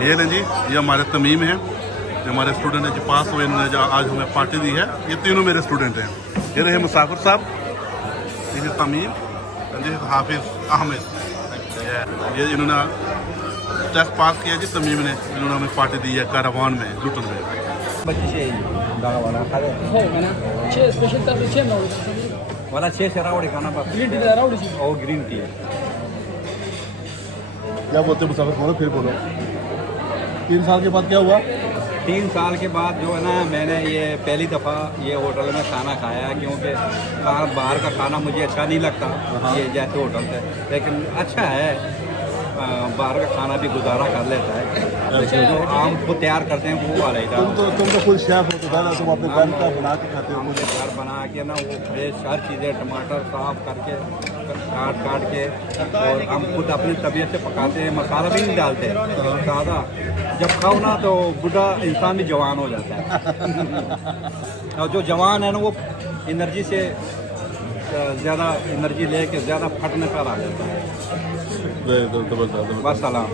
ये लें जी, ये हमारे तमीम हैं, जो हमारे स्टूडेंट हैं जो पास हुए, इन्होंने जो आज हमें पार्टी दी है। ये तीनों मेरे स्टूडेंट हैं। ये रहे मुसाफिर साहब, this is Tamim, this is Hafiz Ahmed. ये इन्होंने टेस्ट पास किया जी तमीम ने, इन्होंने हमें पार्टी दी है कारवान में, लुटन में। वाला 6 शरावड़ी खाना बस ग्रीन टी और ग्रीन टी है। क्या बोलते मुसाफिर, बोलो फिर बोलो। 3 साल के बाद क्या हुआ? 3 साल के बाद जो है ना, मैंने ये पहली दफ़ा ये होटल में खाना खाया, क्योंकि बाहर का खाना मुझे अच्छा नहीं लगता ये जैसे होटल से, लेकिन अच्छा है, बाहर का खाना भी गुजारा कर लेता है। लेकिन जो आम खुद तैयार करते हैं वो वाला ही था। तुम तो खुद शेफ हो, तो ना तुम अपने घर का बना के खाते हो। मुझे घर बना के ना वो फ्रेश हर चीज़ें, टमाटर साफ करके काट के, और हम खुद अपनी तबीयत से पकाते हैं, मसाला भी नहीं डालते सादा। जब खाओ ना तो बूढ़ा इंसान भी जवान हो जाता है। और जो जवान है ना वो एनर्जी से ज़्यादा एनर्जी लेके ज़्यादा फटने पर आ जाता है। बस सलाम।